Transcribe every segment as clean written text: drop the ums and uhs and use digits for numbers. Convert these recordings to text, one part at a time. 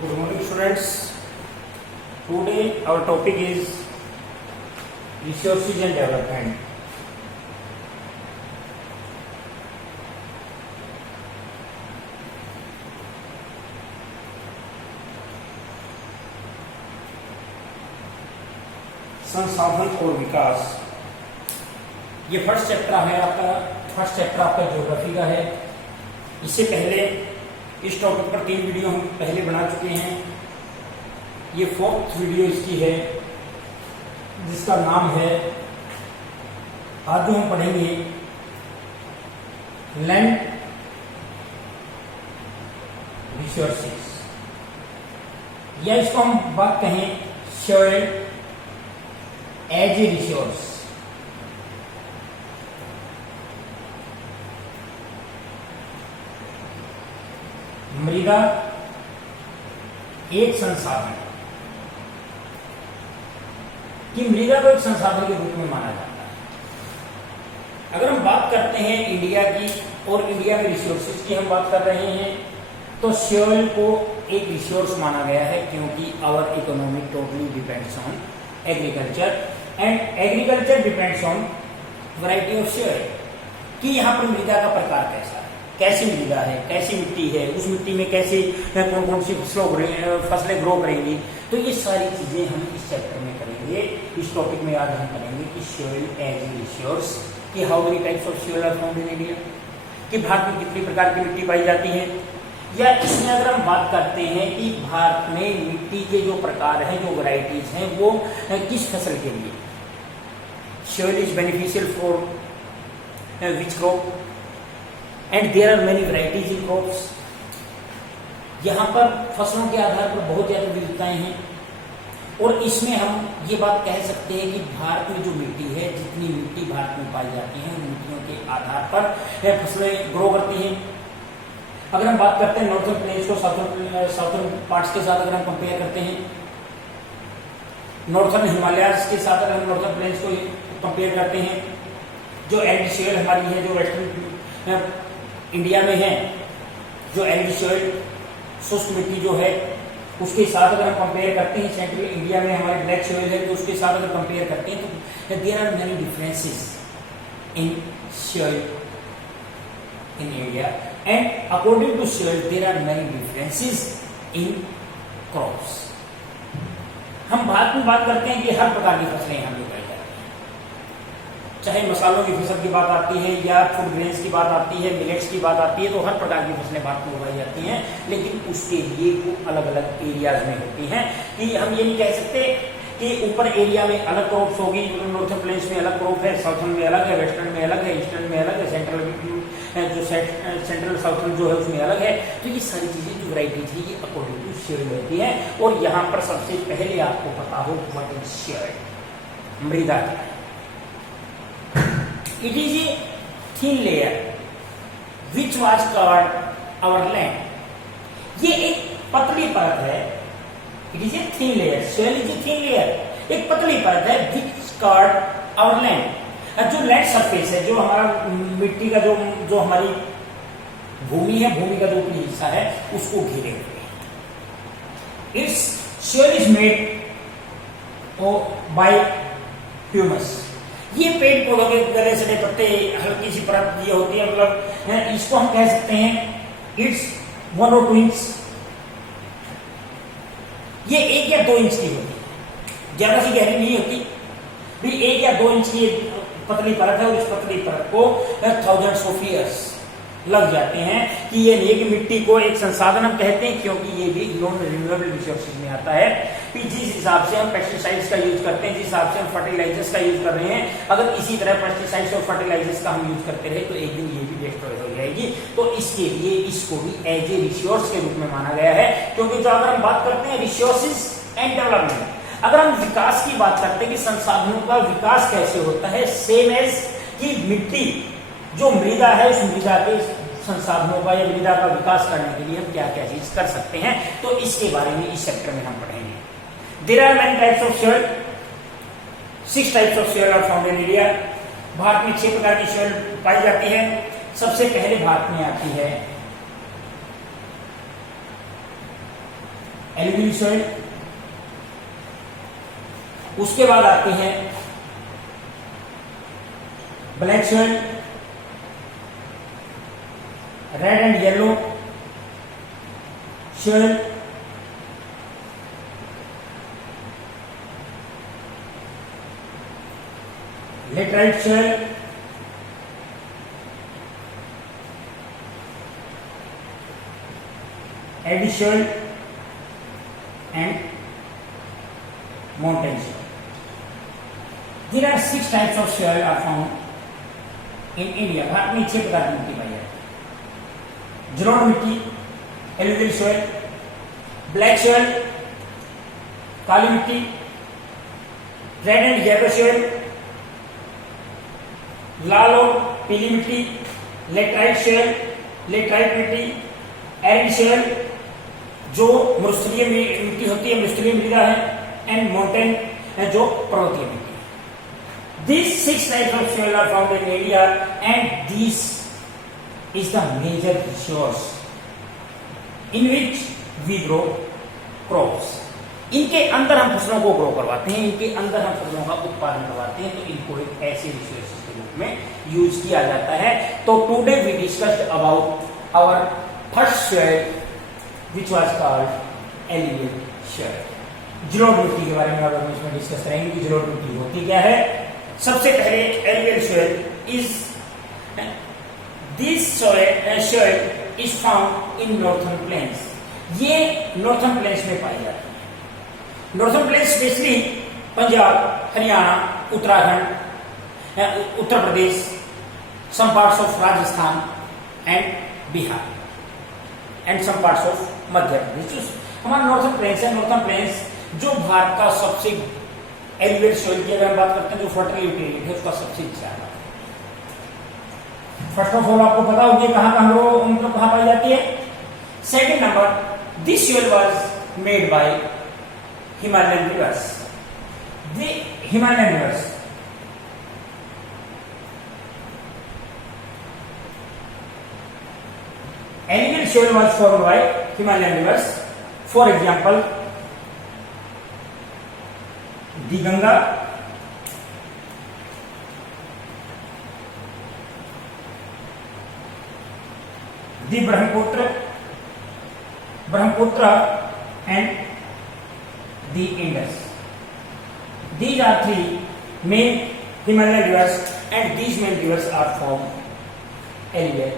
Good morning, students. Today our topic is resources and development. संसाधन और विकास, ये first chapter है आपका। फर्स्ट चैप्टर आपका ज्योग्राफी का है। इससे पहले इस टॉपिक पर 3 वीडियो हम पहले बना चुके हैं। ये 4th वीडियो इसकी है, जिसका नाम है, आज जो हम पढ़ेंगे, लैंड रिसोर्सेस, या इसको हम बात कहें सॉइल एज ए रिसोर्स। मृदा एक संसाधन, कि मृदा को एक संसाधन के रूप में माना जाता है। अगर हम बात करते हैं इंडिया की और इंडिया के रिसोर्सेज की हम बात कर रहे हैं, तो सॉइल को एक रिसोर्स माना गया है, क्योंकि our economy totally depends on agriculture and agriculture depends on variety of soil. कि यहाँ पर मृदा का प्रकार कैसा है, कैसी मृदा है, कैसी मिट्टी है, उस मिट्टी में कैसे कौन कौन सी फसलें ग्रो करेंगी। तो ये सारी चीजें हम इस चैप्टर में करेंगे। इस टॉपिक में आज हम करेंगे कि सॉइल एज ए रिसोर्स, कि how many types of soil are found in India, कि भारत में कितनी प्रकार की मिट्टी पाई जाती है। या इसमें अगर हम बात करते हैं कि भारत में मिट्टी के जो प्रकार हैं, जो वैरायटीज हैं, वो किस फसल के लिए। Soil is beneficial for which crop and there are many varieties in crops. यहाँ पर फसलों के आधार पर बहुत ज्यादा विविधताएं हैं, और इसमें हम ये बात कह सकते हैं कि भारत में जो मिट्टी है, जितनी मिट्टी भारत में पाई जाती है, उन मिट्टियों के आधार पर फसलें ग्रो करती हैं। अगर हम बात करते हैं नॉर्थर्न प्लेन्स को साउथर्न पार्ट्स के साथ अगर हम कंपेयर करते हैं, नॉर्थर्न हिमालयाज के साथ अगर हम नॉर्थर्न प्लेन्स को कंपेयर करते हैं, जो एरिड सॉइल हमारी है, जो वेस्टर्न इंडिया में है, जो एरिड सॉइल शुष्क मिट्टी जो है, उसके साथ अगर हम कंपेयर करते हैं, सेंट्रल इंडिया में हमारे ब्लैक सॉइल है, तो उसके साथ अगर कंपेयर करते हैं, तो there are many differences in soil in India and according to soil there are many differences in crops. हम भारत में बात करते हैं कि हर प्रकार की फसलें यहाँ पे उगाई जाती हैं, चाहे मसालों की फसल की बात आती है, या फूड ग्रेन्स की बात आती है, मिलेट्स की बात आती है, तो हर प्रकार की फसलें भारत में उगाई जाती हैं। लेकिन उसके लिए वो अलग अलग एरियाज में होती हैं, कि हम ये नहीं कह सकते कि ऊपर एरिया में अलग क्रॉप्स होगी, नॉर्थर्न प्लेन्स में अलग क्रॉप है, साउथर्न में अलग है, वेस्टर्न में अलग है, ईस्टर्न में अलग है, सेंट्रल साउथर्न जो है उसमें अलग है। तो ये सारी चीजें जो वैरायटी थी, ये अकॉर्डिंग टू सॉइल होती है। और यहाँ पर सबसे पहले आपको पता हो व्हाट इज सॉइल, मृदा क्या है। It is a thin layer which was covered our land. ये एक पतली परत है। It is a thin layer, soil is a thin layer, एक पतली परत है विच कवर्ड आवर लैंड। जो लैंड सरफेस है, जो हमारा मिट्टी का जो हमारी भूमि है, भूमि का जो ऊपरी हिस्सा है, उसको घेरे हुए। It's soil is made by humus. ये पेड़ पौधों के गले सड़े पत्ते, हल्की सी परत ये होती है, मतलब इसको हम कह सकते हैं इट्स 1 or 2 इंच। ये 1 या 2 इंच की होती है, ज्यादा सी गहरी नहीं होती, भी 1 या 2 इंच की पतली परत है। और इस पतली परत को थाउजेंड्स ऑफ ईयर्स लग जाते हैं। कि ये नहीं कि मिट्टी को एक संसाधन हम कहते हैं, क्योंकि ये भी नॉन रिन्यूएबल रिसोर्सेज में आता है। कि जिस हिसाब से हम पेस्टिसाइड्स का यूज करते हैं, जिस हिसाब से हम फर्टिलाइजर्स का यूज कर रहे हैं, अगर इसी तरह पेस्टिसाइड्स और फर्टिलाइजर्स का हम यूज करते रहे, तो एक दिन ये भी डिस्ट्रॉय हो जाएगी। तो इसके लिए इसको भी एज ए रिसोर्स के रूप में माना गया है। क्योंकि जो अगर हम बात करते हैं रिसोर्सेज एंड डेवलपमेंट, अगर हम विकास की बात करते हैं कि संसाधनों का विकास कैसे होता है, सेम एज कि मिट्टी जो मृदा है, उस मृदा के संसाधनों का या मृदा का विकास करने के लिए हम क्या क्या चीज कर सकते हैं, तो इसके बारे में इस चैप्टर में हम पढ़ेंगे। There are many types of soil, 6 types of soil are found in India. Bharat में 6 प्रकार की सॉइल पाई जाती है। सबसे पहले भारत में आती है एल्यूवियल सॉइल। उसके बाद आते हैं black soil, red and yellow soil, laterite soil, arid soil and mountain soil. There are 6 types of soil are found in India. Bharat में 6 प्रकार की मिट्टी पाई जाती है। जलोढ़ मिट्टी, एल्यूवियल सॉइल, ब्लैक सॉइल, काली मिट्टी, रेड एंड येलो सॉइल, लाल और पीली मिट्टी, लेटराइट सॉइल, लेटराइट मिट्टी, एरिड सॉइल जो मरुस्थलीय मिट्टी होती है, मरुस्थलीय मृदा है, एंड माउंटेन है जो पर्वतीय मिट्टी है। These 6 types of soil are found in India and this is the major resource in which we grow crops. इनके अंदर हम फसलों को ग्रो करवाते हैं, इनके अंदर हम फसलों का उत्पादन करवाते हैं, तो इनको एक ऐसे रिसोर्सेज के रूप में यूज किया जाता है। तो today we discussed about our first soil which was called alluvial soil. जलोढ़ मिट्टी के बारे में अब हम इसमें डिस्कस करेंगे कि जलोढ़ मिट्टी होती क्या है। सबसे पहले alluvial soil is this soil is found in northern plains. ये northern plains में पाई जाती है। northern plains specially Punjab, Haryana, Uttarakhand, Uttar Pradesh, some parts of Rajasthan and Bihar and some parts of Madhya Pradesh. हमारा नॉर्थन प्लेन्स है। नॉर्थन प्लेन्स जो भारत का सबसे एल्यूवियल सॉइल की अगर हम बात करते हैं, जो फर्टिलिटी है उसका सबसे ज्यादा। फर्स्ट ऑफ ऑल आपको पता होगी कहां मतलब कहां पाई जाती है। Second number, this soil was made by Himalayan reverse. The Himalayan reverse alluvial soil was formed by Himalayan rivers. For example, the Ganga, the Brahmaputra and the Indus. These are 3 main Himalayan rivers and these main rivers are from alluvial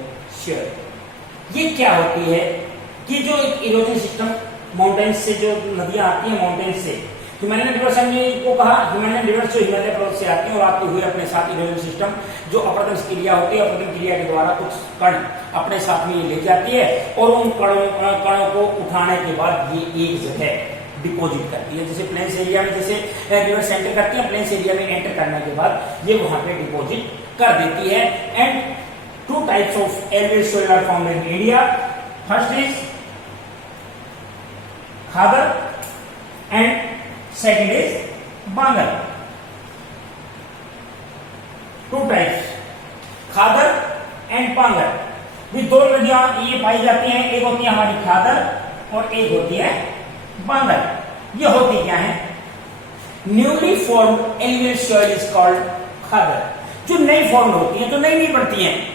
soil. ये क्या होती है कि जो erosion system mountain से जो नदियां आती हैं माउंटेन से, हिमालयन रिवर्स हमने को कहा, हिमालयन रिवर्स जो हिमालय पर्वत से आती हैं और आते हुए अपने साथ इरोजन सिस्टम जो अपरदन क्रिया होती है, अपरदन क्रिया के द्वारा कुछ कण अपने साथ में ले जाती है और उन कणों को उठाने के बाद ये एक जगह डिपोजिट करती है। जैसे प्लेन्स एरिया में जैसे रिवर एंटर करती है, प्लेन्स एरिया में एंटर करने के बाद ये वहां पे डिपोजिट कर देती है। And 2 types of alluvial soil are found in India. First is Khadar and second is Bangar. 2 types, Khadar and Bangar। ये 2 नदियां ये पाई जाती हैं, एक होती है हमारी खादर और एक होती है बांगर। ये होती क्या है? Newly formed alluvial soil is called खादर। जो नई फॉर्म होती है, तो नई नहीं बढ़ती हैं,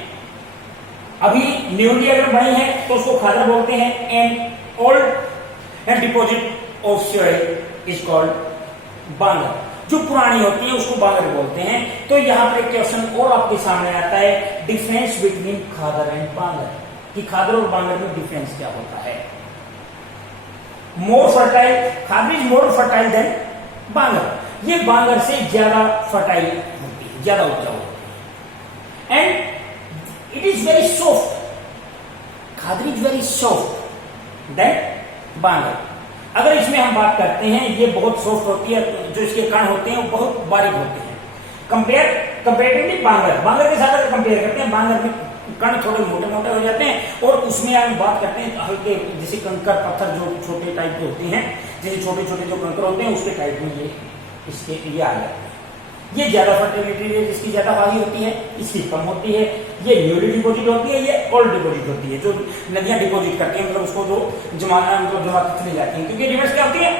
अभी न्यूली अगर बनी है तो उसको खादर बोलते हैं। And old and deposit of soil is called bangar. जो पुरानी होती है उसको बांगर बोलते हैं। तो यहां पर एक क्वेश्चन और आपके सामने आता है, difference between khadar and bangar, कि खादर और बांगर में डिफरेंस क्या होता है। More fertile, khadar is more fertile than bangar. ये बांगर से ज्यादा फर्टाइल होती है, ज्यादा उपजाऊ होती है। And it is very soft. Khadar is very soft than bangar. अगर इसमें हम बात करते हैं, ये बहुत सॉफ्ट होती है, जो इसके कण होते हैं वो बहुत बारीक होते हैं कंपेरेटिवली बांगर। बांगर के साथ अगर कंपेयर करते हैं, बांगर में कण थोड़े मोटे मोटे हो जाते हैं और उसमें हम बात करते हैं हल्के, जैसे कंकर पत्थर जो छोटे टाइप के होते हैं, जैसे छोटे छोटे जो कंकर होते हैं उसके टाइप में ये इसके ये आ जाते हैं। ये ज्यादा फर्टिलिटी है, जिसकी ज्यादा वाही होती है, इसकी कम होती है। ये न्यूली डिपोजिट होती है, ये ओल्ड डिपोजिट होती है, जो नदियां डिपोजिट करती हैं, मतलब उसको जो जमा चली जाती हैं। क्योंकि रिवर्स क्या होती है,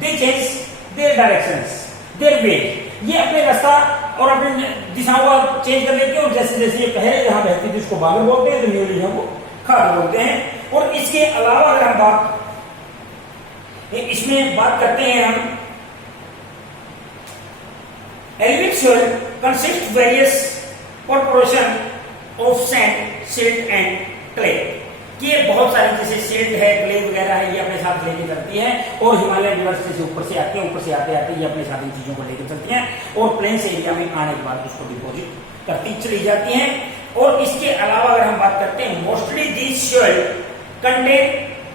दे change their directions, their way, ये अपने रास्ता और अपने दिशाओं को चेंज कर लेती है, और जैसे जैसे ये पहले जहां बहती थी उसको बागर बोलते हैं, तो न्यूली को खार बोलते हैं। और इसके अलावा अगर हम इसमें बात करते हैं हम, Alembic soil consists various proportion of sand, silt and clay। कि ये बहुत सारी जैसे सिल्ट है, क्ले वगैरह है, ये अपने साथ लेके चलती है, और हिमालय रिवर्स से ऊपर से आती है, ऊपर से आते आते ये अपने साथ इन चीजों को लेकर चलती हैं, और प्लेन्स एरिया में आने के बाद उसको डिपोजिट करती चली जाती हैं। और इसके अलावा अगर हम बात करते हैं, mostly this soil contain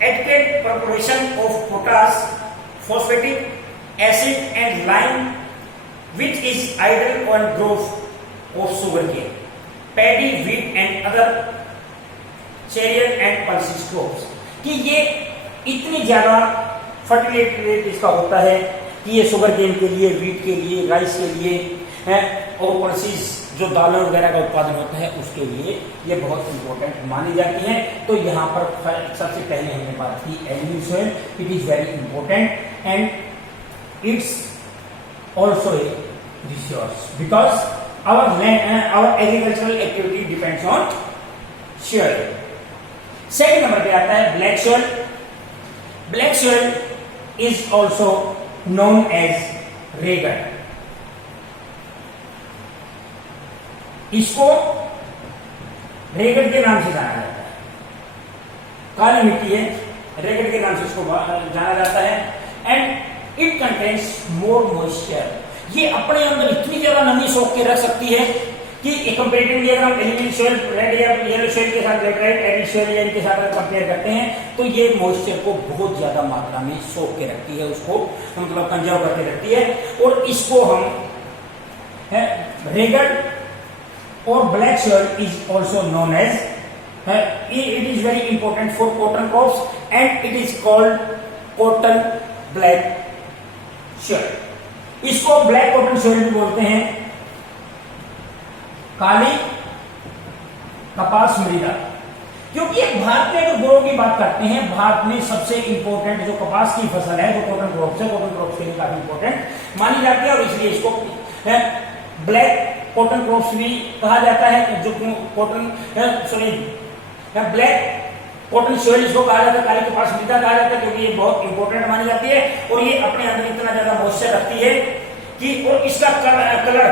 adequate proportion of potash, phosphatic acid and lime which is ideal on growth of sugarcane, paddy, wheat and other cereal and pulses crops। कि ये इतनी ज्यादा फर्टिलिटी रेट इसका होता है कि ये शुगर केन के लिए, वीट के लिए, राइस के लिए है, और पल्सेस जो दालों वगैरह का उत्पादन होता है उसके लिए ये बहुत इंपॉर्टेंट मानी जाती है। तो यहाँ पर सबसे पहले हमने बात की aluminium soil, it is very important and it's also a resource because our land our agricultural activity depends on soil। Second number पे आता है black soil. Black soil is also known as regur. इसको रेगड के नाम से जाना जाता है, काली मिट्टी है, रेगड के नाम से इसको जाना जाता है। And it contains more moisture, ये अपने अंदर इतनी ज्यादा नमी सोख के रख सकती है कि कंपेरेटिवली अगर हम एल्यूमिनियम सोइल, रेड या येलो सोइल के साथ लेटराइट, एडिड सोइल या इनके साथ कंपेयर करते हैं, तो ये मॉइस्चर को बहुत ज्यादा मात्रा में सोख के रखती है, उसको मतलब कंजर्व करके रखती है। और इसको हम रेगड और black soil is also known as, it is very important for cotton crops and it is called cotton black soil. इसको ब्लैक कॉटन सोइल भी बोलते हैं, काली कपास मृदा। क्योंकि भारत में अगर ग्रो की बात करते हैं, भारत में सबसे इंपॉर्टेंट जो कपास की फसल है, जो कॉटन क्रॉप्स है, कॉटन क्रॉप्स के लिए काफी इंपॉर्टेंट मानी जाती है, और इसलिए इसको ब्लैक कॉटन क्रॉप्स भी कहा जाता है। जो कॉटन ब्लैक कॉटन सोइल इसको कहा जाता है, काली कपास मृदा कहा जाता है, क्योंकि ये बहुत इंपॉर्टेंट मानी जाती है और ये अपने अंदर इतना ज्यादा मॉइस्चर रखती है कि, और इसका कलर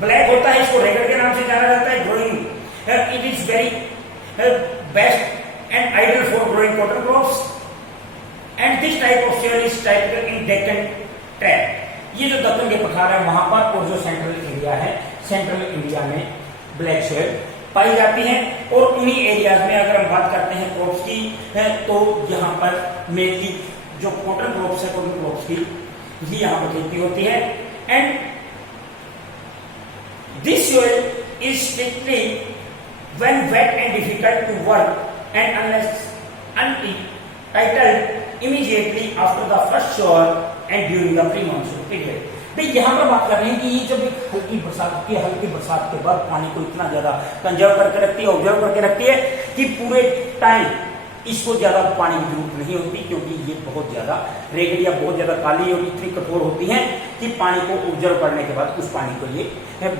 ब्लैक होता है, इसको रेगड के नाम से जाना जाता है। Growing it is very best and ideal for growing cotton crops and this type of soil is typical in Deccan tract. ये जो दक्कन के पठार है वहां पर, और जो सेंट्रल इंडिया है, सेंट्रल इंडिया में ब्लैक सोइल पाई जाती है। और उन्हीं एरियाज में अगर हम बात करते हैं क्रॉप्स की है, तो यहाँ पर मेनली जो कॉटन क्रॉप्स है, कॉटन क्रॉप्स की ही यहाँ पर खेती होती है। And this soil is strictly when wet and difficult to work and unless untitled immediately after the first shower and during the pre monsoon period. भाई यहाँ पर बात कर रहे हैं कि ये जब एक हल्की बरसात के बाद पानी को इतना ज्यादा कंजर्व करके रखती है, ऑब्जर्व करके रखती है कि पूरे टाइम इसको ज्यादा पानी की जरूरत नहीं होती, क्योंकि ये बहुत ज्यादा रेगड़ियां बहुत ज्यादा काली और इतनी कठोर होती हैं कि पानी को ऑब्जर्व करने के बाद उस पानी को ये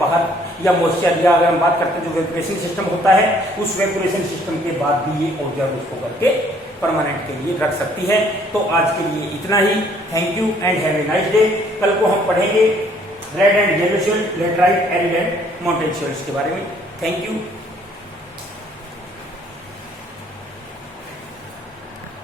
बाहर या मॉइस्चर, या अगर हम बात करते हैं जो वेपोरेशन सिस्टम होता है, उस वेपोरेशन सिस्टम के बाद भी ये ऑब्जर्व उसको करके परमानेंट के लिए रख सकती है। तो आज के लिए इतना ही। Thank you and have a nice day. कल को हम पढ़ेंगे red and yellow soil, laterite, arid and mountain soils के बारे में। Thank you.